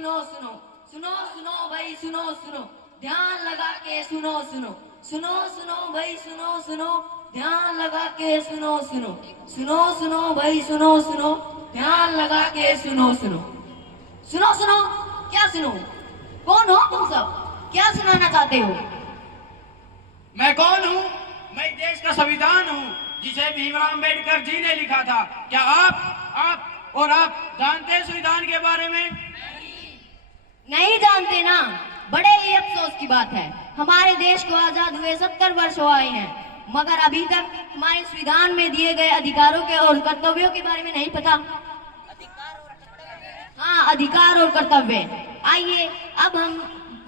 सुनो सुनो सुनो सुनो भाई सुनो सुनो ध्यान लगा के सुनो सुनो सुनो सुनो भाई सुनो सुनो ध्यान लगा के सुनो सुनो सुनो सुनो भाई सुनो सुनो ध्यान लगा के सुनो सुनो सुनो सुनो क्या सुनो? कौन हो तुम सब? क्या सुनाना चाहते हो? मैं कौन हूँ? मैं देश का संविधान हूँ जिसे भीमराव अम्बेडकर जी ने लिखा था। क्या आप और आप जानते हैं संविधान के बारे में? नहीं जानते ना? बड़े ही अफसोस की बात है। हमारे देश को आजाद हुए 70 वर्ष हो आए हैं, मगर अभी तक हमारे संविधान में दिए गए अधिकारों के और कर्तव्यों के बारे में नहीं पता। हाँ, अधिकार और कर्तव्य। आइए अब हम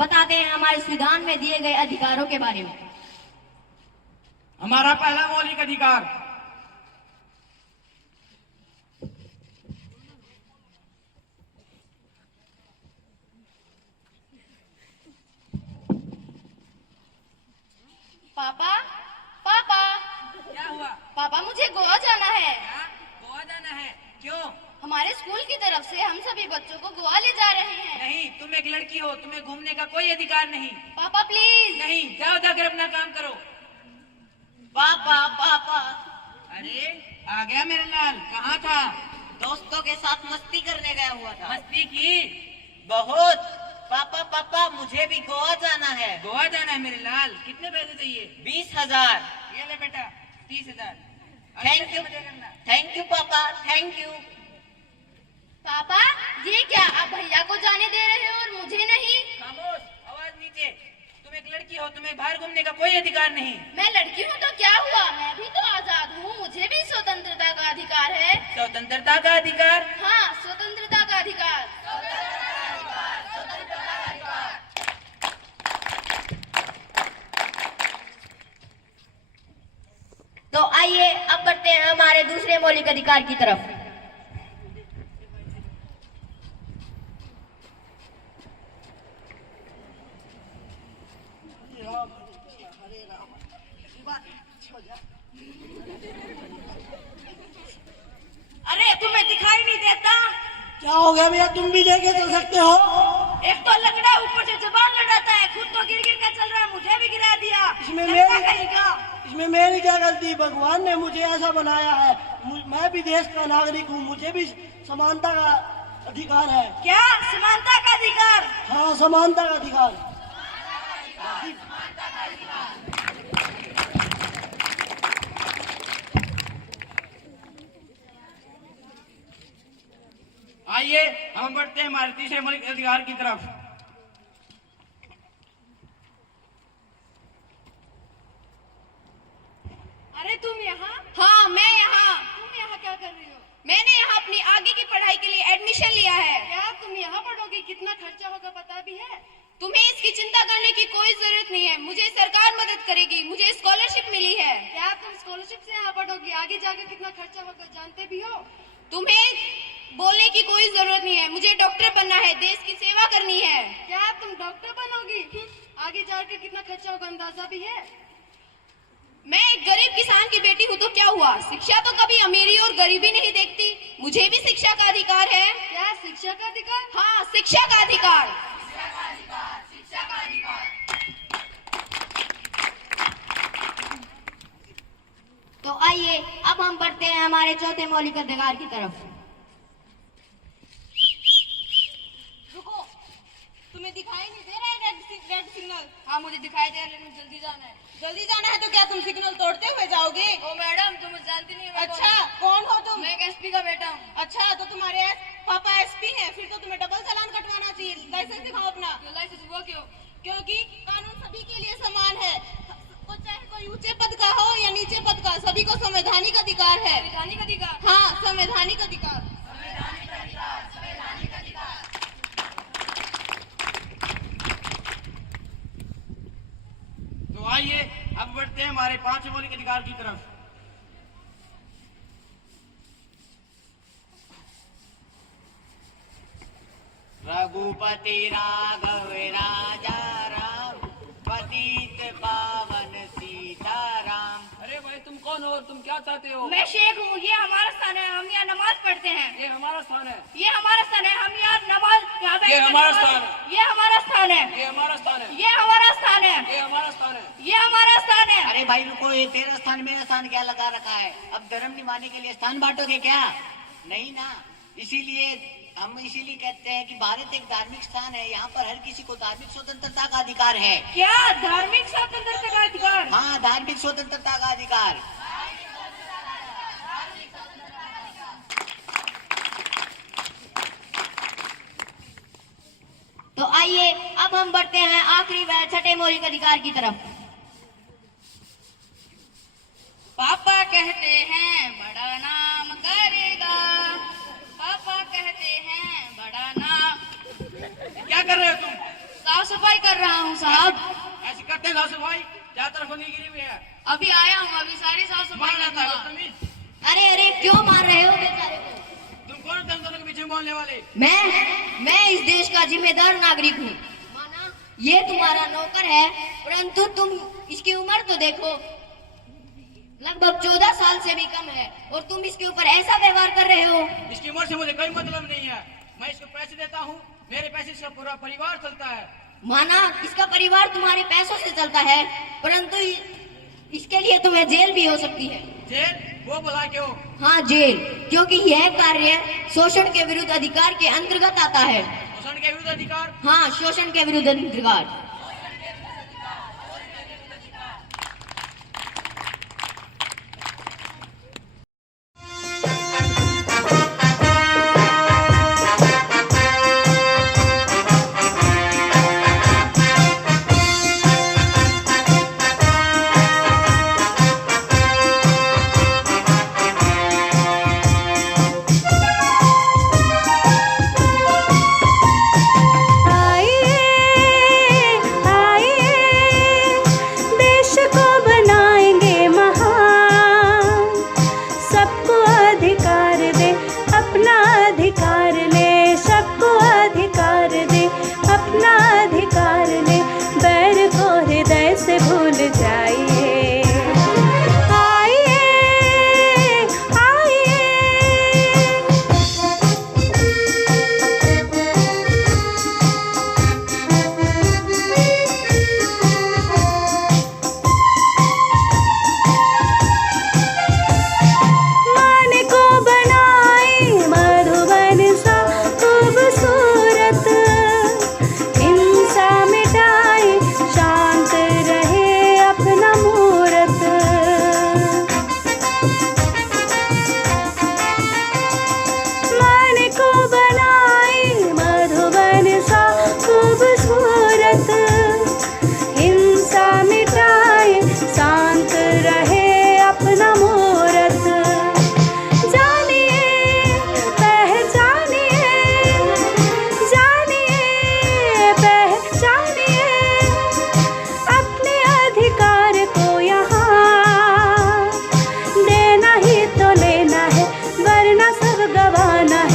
बताते हैं हमारे संविधान में दिए गए अधिकारों के बारे में। हमारा पहला मौलिक अधिकार पापा पापा क्या हुआ? पापा मुझे गोवा जाना है। क्या? गोवा जाना है? क्यों? हमारे स्कूल की तरफ से हम सभी बच्चों को गोवा ले जा रहे हैं। नहीं, तुम एक लड़की हो, तुम्हें घूमने का कोई अधिकार नहीं। पापा प्लीज। नहीं, जाओ जाकर अपना काम करो। पापा पापा अरे आ गया मेरा लाल, कहाँ था? दोस्तों के साथ मस्ती करने गया हुआ था। मस्ती की? बहुत। पापा पापा मुझे भी गोवा जाना है। गोवा जाना है मेरे लाल, कितने पैसे चाहिए? 20,000। ये ले बेटा, 30,000। थैंक यू, थैंक यू पापा, थैंक यू। पापा ये क्या, आप भैया को जाने दे रहे हो और मुझे नहीं? खामोश, आवाज नीचे। तुम एक लड़की हो, तुम्हें बाहर घूमने का कोई अधिकार नहीं। मैं लड़की हूँ तो क्या हुआ, मैं भी तो आजाद हूँ, मुझे भी स्वतंत्रता का अधिकार है। स्वतंत्रता का अधिकार? हाँ, स्वतंत्रता का अधिकार। तो आइए अब बढ़ते हैं हमारे दूसरे मौलिक अधिकार की तरफ। अरे तुम्हें दिखाई नहीं देता? क्या हो गया भैया, तुम भी देखे चल सकते हो? एक तो लंगड़ा ऊपर से जबान लड़ाता है, खुद तो गिर गिर कर चल रहा है, मुझे भी गिरा दिया। इसमें मेरी क्या गलती? भगवान ने मुझे ऐसा बनाया है। मैं भी देश का नागरिक हूँ, मुझे भी समानता का अधिकार है। क्या समानता का अधिकार? हाँ, समानता का अधिकार। आइए हम बढ़ते हैं हमारे तीसरे मौलिक अधिकार की तरफ। अरे तुम यहाँ? हाँ मैं यहाँ। तुम यहाँ क्या कर रही हो? मैंने यहाँ अपनी आगे की पढ़ाई के लिए एडमिशन लिया है। क्या तुम यहाँ पढ़ोगी? कितना खर्चा होगा पता भी है? तुम्हें इसकी चिंता करने की कोई जरूरत नहीं है, मुझे सरकार मदद करेगी, मुझे स्कॉलरशिप मिली है। क्या तुम स्कॉलरशिप से यहाँ पढ़ोगी? आगे जाकर कितना खर्चा होगा जानते भी हो? तुम्हें बोलने की कोई जरूरत नहीं है, मुझे डॉक्टर बनना है, देश की सेवा करनी है। क्या तुम डॉक्टर बनोगी? आगे जाकर कितना खर्चा होगा अंदाजा भी है? मैं एक गरीब किसान की बेटी हूँ तो क्या हुआ, शिक्षा तो कभी अमीरी और गरीबी नहीं देखती, मुझे भी शिक्षा का अधिकार है। क्या शिक्षा का अधिकार? हाँ, शिक्षा का अधिकार। तो आइए अब हम बढ़ते हैं हमारे चौथे मौलिक अधिकार की तरफ। रुको, तुम्हें दिखाई नहीं दे रहा है रेड सिग्नल? हाँ मुझे दिखाई दे रहा है, लेकिन जल्दी जाना है। जल्दी जाना है तो क्या तुम सिग्नल तोड़ते हुए जाओगे? ओ मैडम, तुम जानती नहीं। अच्छा, कौन हो तुम? मैं एक एसपी का बेटा हूँ। अच्छा, तो तुम्हारे पापा एसपी हैं, फिर तो तुम्हें डबल चालान कटवाना चाहिए। लाइसेंस दिखाओ अपना। लाइसेंस हुआ क्यों? क्योंकि कानून सभी के लिए समान है, तो चाहे कोई ऊंचे पद का हो या नीचे पद का, सभी को संवैधानिक अधिकार है। संवैधानिक अधिकार? हाँ, संवैधानिक अधिकार। तो आइए अब बढ़ते हैं हमारे पांचवें मौलिक अधिकार की तरफ। रघुपति राघव राजा राम, पतित पावन सीताराम। अरे भाई तुम कौन हो और तुम क्या चाहते चाहते हो? मैं शेख हूँ, ये हमारा स्थान है, हम यहाँ नमाज पढ़ते हैं। ये हमारा स्थान है। ये हमारा स्थान है, हम यहाँ नमाज यहाँ ये हमारा नमाज- स्थान है। ये हमारा स्थान है। ये हमारा स्थान है। ये हमारा स्थान है। ये हमारा स्थान है। ये हमारा स्थान है। अरे भाई रुको, ये तेरा स्थान मेरा स्थान क्या लगा रखा है? अब धर्म निभाने के लिए स्थान बांटोगे क्या? नहीं ना। हम इसीलिए कहते हैं कि भारत एक धार्मिक स्थान है, यहाँ पर हर किसी को धार्मिक स्वतंत्रता का अधिकार है। क्या धार्मिक स्वतंत्रता का अधिकार? हाँ, धार्मिक स्वतंत्रता का अधिकार। तो आइए अब हम बढ़ते हैं आखिरी व छठे मौलिक अधिकार की तरफ। पापा कहते हैं बड़ा नाम करेगा, पापा कहते हैं बड़ा नाम। क्या कर रहे हो तुम? साफ सफाई कर रहा हूँ साहब। ऐसे करते हैं साफ सफाई? चार तरफ नहीं गिरी हुई है। अभी आया हूँ, अभी सारी साफ सफाई मार जाता है करूंगा। बदतमीज। अरे अरे क्यों मार रहे हो बेचारे को? तुम कौन हो तुम दोनों के पीछे बोलने वाले? मैं इस देश का जिम्मेदार नागरिक हूँ। माना ये तुम्हारा नौकर है, परंतु तुम इसकी उम्र तो देखो, लगभग 14 साल से भी कम है, और तुम इसके ऊपर ऐसा व्यवहार कर रहे हो। इसकी उम्र से मुझे कोई मतलब नहीं है। मैं इसको पैसे देता हूँ, मेरे पैसे से पूरा परिवार चलता है। माना इसका परिवार तुम्हारे पैसों से चलता है, परंतु इसके लिए तुम्हें जेल भी हो सकती है। जेल? वो बोला क्यों? हाँ जेल, क्योंकि यह कार्य शोषण के विरुद्ध अधिकार के अंतर्गत आता है। शोषण के विरुद्ध अधिकार? हाँ, शोषण के विरुद्ध अधिकार। गवाना